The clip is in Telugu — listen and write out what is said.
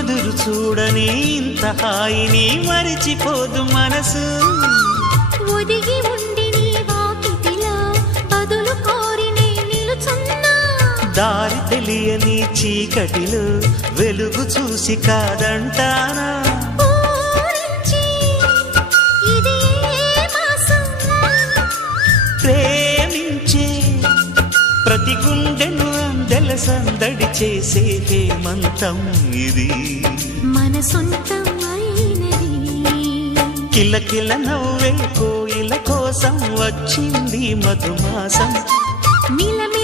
ఎదురు చూడని ఇంత హాయిని మరిచిపోదు మనసు. ఒదిగి ఉండి నీ వాకిటిలో బదులు కోరి నే నిలుచున్నా. దారి తెలియని చీకటిలో వెలుగు చూసి కాదంటానా. ఊరించి ఇది ఏ మాసం? ప్రేమించే ప్రతి గుండెను అందెల సందడి చేసే హేమంతం ఇది. మన సొంతం అయినది. కిలకిల నవ్వే కోయిల కోసం వచ్చింది మధుమాసం. మిలమి